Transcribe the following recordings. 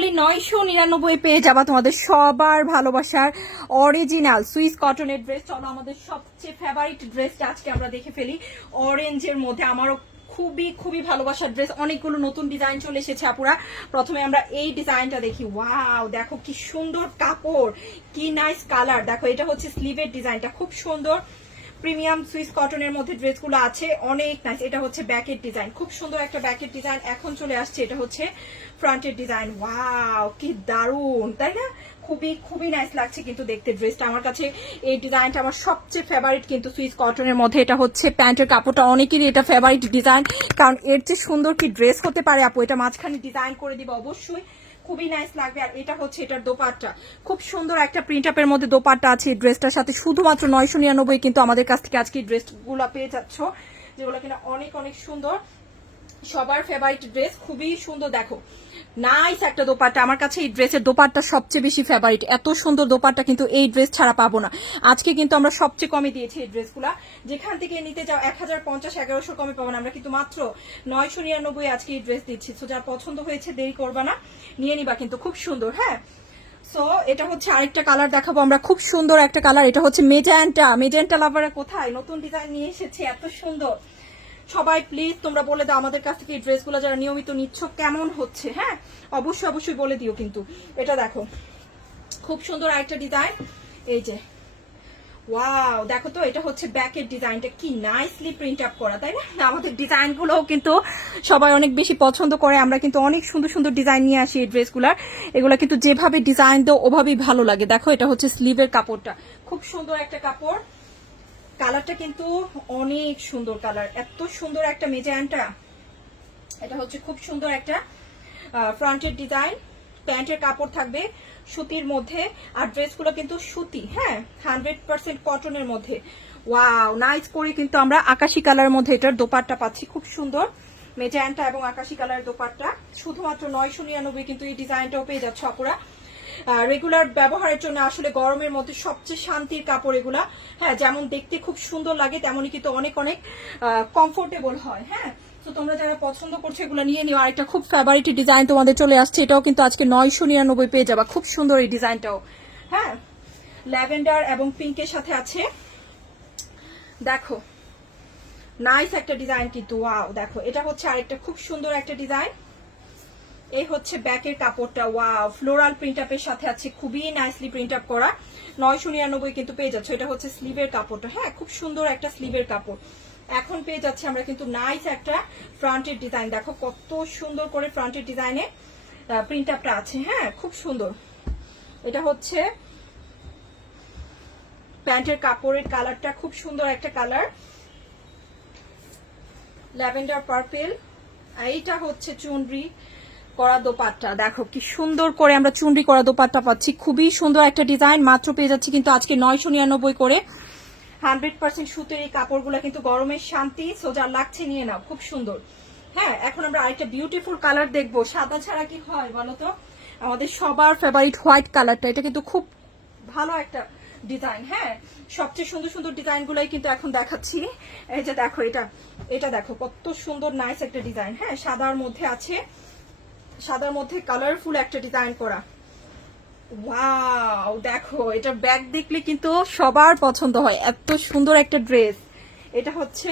বলি 999 পেয়ে যাবা তোমাদের সবার ভালোবাসার অরিজিনাল সুইস কটনের ড্রেস। চলো আমাদের সবচেয়ে ফেভারিট ড্রেসটা আজকে আমরা দেখে ফেলি। অরেঞ্জের মধ্যে আমারও খুবই খুবই ভালোবাসার ড্রেস, অনেকগুলো নতুন ডিজাইন চলে এসেছে আপুরা। প্রথমে আমরা এই ডিজাইনটা দেখি। ওয়াও, দেখো কি সুন্দর কাপড়, কি নাইস কালার। দেখো এটা হচ্ছে স্লিভের ডিজাইনটা, খুব সুন্দর প্রিমিয়াম সুইস কটনের মধ্যে ড্রেসগুলো আছে, অনেক নাইস। এটা হচ্ছে ব্যাকের ডিজাইন, খুব সুন্দর একটা ব্যাকের ডিজাইন এখন চলে আসছে। এটা হচ্ছে ফ্রন্টের ডিজাইন। ওয়াও, কি দারুন, তাই না? খুবই খুবই নাইস লাগছে কিন্তু দেখতে ড্রেসটা। আমার কাছে এই ডিজাইনটা আমার সবচেয়ে ফেভারিট কিন্তু সুইস কটনের মধ্যে। এটা হচ্ছে প্যান্টের কাপড়টা, অনেকেরই এটা ফেভারিট ডিজাইন, কারণ এর চেয়ে সুন্দর কি ড্রেস হতে পারে আপু। এটা মাঝখানে ডিজাইন করে দিবে অবশ্যই, খুবই নাইস লাগবে। আর এটা হচ্ছে এটার দোপাট্টা, খুব সুন্দর একটা প্রিন্ট আপের মধ্যে দোপাট্টা আছে এই ড্রেসটার সাথে। শুধুমাত্র 999 কিন্তু আমাদের কাছ থেকে আজকে ড্রেসগুলো পেয়ে যাচ্ছ, যেগুলো কিনা অনেক অনেক সুন্দর, সবার ফেভারিট ড্রেস, খুবই সুন্দর। দেখো নাইস একটা দোপাট্টা। আমার কাছে এই ড্রেসের দোপাট্টা সবচেয়ে বেশি ফেভারিট, এত সুন্দর দোপাট্টা কিন্তু এই ড্রেস ছাড়া পাবো না। আজকে কিন্তু আমরা সবচেয়ে কমে দিয়েছি এই ড্রেসগুলা, যেখান থেকে নিতে যাও 1050-1100 কমে পাবো না, আমরা কিন্তু মাত্র 999 আজকে এই ড্রেস দিচ্ছি। তো যার পছন্দ হয়েছে দেরি করবা না, নিয়ে নিবা কিন্তু, খুব সুন্দর। হ্যাঁ, সো এটা হচ্ছে আরেকটা কালার দেখাবো আমরা, খুব সুন্দর একটা কালার। এটা হচ্ছে মেজেন্টা। মেজেন্টা লাভাররা কোথায়, নতুন ডিজাইন নিয়ে এসেছে, এত সুন্দর। সবাই প্লিজ তোমরা বলে দাও আমাদের কাছ থেকে এই ড্রেসগুলো যারা নিয়মিত নিচ্ছ কেমন হচ্ছে। হ্যাঁ, অবশ্যই অবশ্যই বলে দিও কিন্তু। এটা দেখো খুব সুন্দর আরেকটা ডিজাইন, এই যে ওয়াও, দেখো তো এটা হচ্ছে ব্যাকের ডিজাইনটা, কি নাইসলি প্রিন্ট আপ করা, তাই না? আমাদের ডিজাইনগুলোও কিন্তু সবাই অনেক বেশি পছন্দ করে, আমরা কিন্তু অনেক সুন্দর সুন্দর ডিজাইন নিয়ে আসি এই ড্রেসগুলার। এগুলো কিন্তু যেভাবে ডিজাইন দাও ওভাবেই ভালো লাগে। দেখো এটা হচ্ছে স্লিভের কাপড়টা, খুব সুন্দর একটা কাপড়, কালারটা কিন্তু অনেক সুন্দর কালার, এত সুন্দর একটা মেজেন্টা। এটা হচ্ছে খুব সুন্দর একটা ফ্রন্টের ডিজাইন, প্যান্টের কাপড় থাকবে সুতির মধ্যে, আর ড্রেসগুলো কিন্তু সুতি, হ্যাঁ 100% কটনের মধ্যে। ওয়াও, নাইস করে কিন্তু আমরা আকাশি কালারের মধ্যে এটার দোপাট্টা পাচ্ছি, খুব সুন্দর মেজেন্টা এবং আকাশি কালারের দোপাট্টা। শুধুমাত্র 999 কিন্তু এই ডিজাইনটাও পেয়ে যাচ্ছে আপুরা। রেগুলার ব্যবহারের জন্য আসলে গরমের মধ্যে সবচেয়ে শান্তির কাপড় এগুলা। হ্যাঁ, যেমন দেখতে খুব সুন্দর লাগে তেমনই কিন্তু অনেক অনেক কমফোর্টেবল হয়। হ্যাঁ, তো তোমরা যারা পছন্দ করছো এগুলো নিয়ে নিও। আরেকটা খুব ফেভারিট ডিজাইন তোমাদের চলে আসছে, এটাও কিন্তু আজকে 999 পেয়ে যাবা, খুব সুন্দর এই ডিজাইনটাও। হ্যাঁ, ল্যাভেন্ডার এবং পিঙ্কের সাথে আছে, দেখো নাইস একটা ডিজাইন কিন্তু। ওয়াও, দেখো এটা হচ্ছে আরেকটা খুব সুন্দর একটা ডিজাইন। এই হচ্ছে ব্যাকের কাপড়টা, ওয়াও, ফ্লোরাল প্রিন্ট আপের সাথে আছে, খুবই নাইসলি প্রিন্ট আপ করা। 999 কিন্তু পেয়ে যাচ্ছে। এটা হচ্ছে স্লিভের কাপড়টা, হ্যাঁ খুব সুন্দর একটা স্লিভের কাপড়। এখন পেয়ে যাচ্ছে আমরা কিন্তু নাইস একটা ফ্রন্টের ডিজাইন, দেখো কত সুন্দর করে ফ্রন্টের ডিজাইনে প্রিন্ট আপটা আছে। হ্যাঁ, খুব সুন্দর। এটা হচ্ছে প্যান্টের কাপড়ের কালারটা, খুব সুন্দর একটা কালার, ল্যাভেন্ডার পার্পেল। এইটা হচ্ছে চুনরি করা দোপাট্টা, দেখো কি সুন্দর করে আমরা চুনরি করা দোপাট্টা পাচ্ছি, খুবই সুন্দর একটা ডিজাইন। মাত্র পেয়ে যাচ্ছি কিন্তু আজকে 999 করে। 100% সুতির এই কাপড়গুলো কিন্তু গরমের শান্তি, সোজা লাগছে, নিয়ে নাও, খুব সুন্দর। হ্যাঁ, এখন আমরা আরেকটা বিউটিফুল কালার দেখবো। সাদা ছাড়া কি হয় বলো তো, আমাদের সবার ফেভারিট হোয়াইট কালারটা, এটা কিন্তু খুব ভালো একটা ডিজাইন। হ্যাঁ, সবচেয়ে সুন্দর সুন্দর ডিজাইন গুলাই কিন্তু এখন দেখাচ্ছি। এই যে দেখো এটা, এটা দেখো কত সুন্দর নাইস একটা ডিজাইন। হ্যাঁ, সাদার মধ্যে আছে, সাদার মধ্যে কালারফুল একটা ডিজাইন করা। ওয়াও, দেখো এটা ব্যাগ দেখলে কিন্তু সবার পছন্দ হয়, এত সুন্দর একটা ড্রেস। এটা হচ্ছে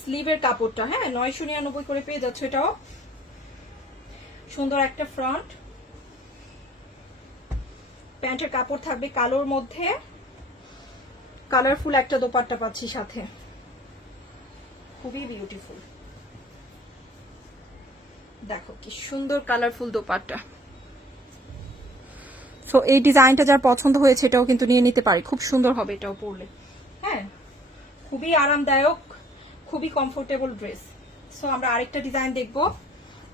স্লিভের কাপড়টা, হ্যাঁ 999 করে পেয়ে যাচ্ছে। এটাও সুন্দর একটা ফ্রন্ট, প্যান্টের কাপড় থাকবে কালোর মধ্যে, কালারফুল একটা দোপাট্টা পাচ্ছি সাথে, খুবই বিউটিফুল। দেখো কি সুন্দর কালারফুল দোপাট্টা। সো এই ডিজাইনটা যার পছন্দ হয়েছে এটাও কিন্তু নিয়ে নিতে পারে, খুব সুন্দর হবে এটাও পরলে। হ্যাঁ, খুবই আরামদায়ক, খুবই কমফোর্টেবল ড্রেস। সো আমরা আরেকটা ডিজাইন দেখবো।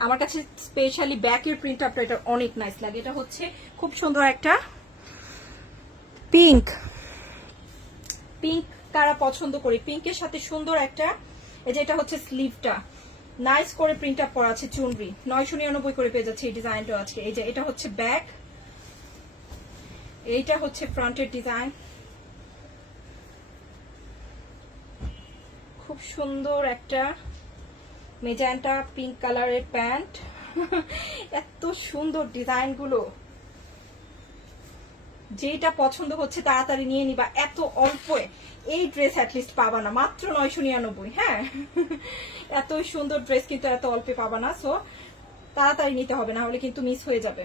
আমার কাছে স্পেশালি ব্যাকের প্রিন্ট আপটা এটা অনেক নাইস লাগে। এটা হচ্ছে খুব সুন্দর একটা পিঙ্ক, পিঙ্ক কারা পছন্দ করি, পিঙ্কের সাথে সুন্দর একটা, এই যে এটা হচ্ছে স্লিভটা, নাইস করে প্রিন্ট আপ করা আছে চুনরি। 999 করে পেয়ে যাচ্ছে এই ডিজাইনটা আজকে। এই যে এটা হচ্ছে ব্যাক, এইটা হচ্ছে ফ্রন্টের ডিজাইন, খুব সুন্দর একটা মেজেন্টা পিঙ্ক কালারের প্যান্ট। এত সুন্দর ডিজাইনগুলো, যেটা পছন্দ হচ্ছে তাড়াতাড়ি নিয়ে নিবা, এত অল্প এই ড্রেস অ্যাটলিস্ট পাবা না, মাত্র 999। হ্যাঁ, এত সুন্দর ড্রেস কিন্তু এত অল্পে পাবা না, সো তাড়াতাড়ি নিতে হবে, না হলে কিন্তু মিস হয়ে যাবে।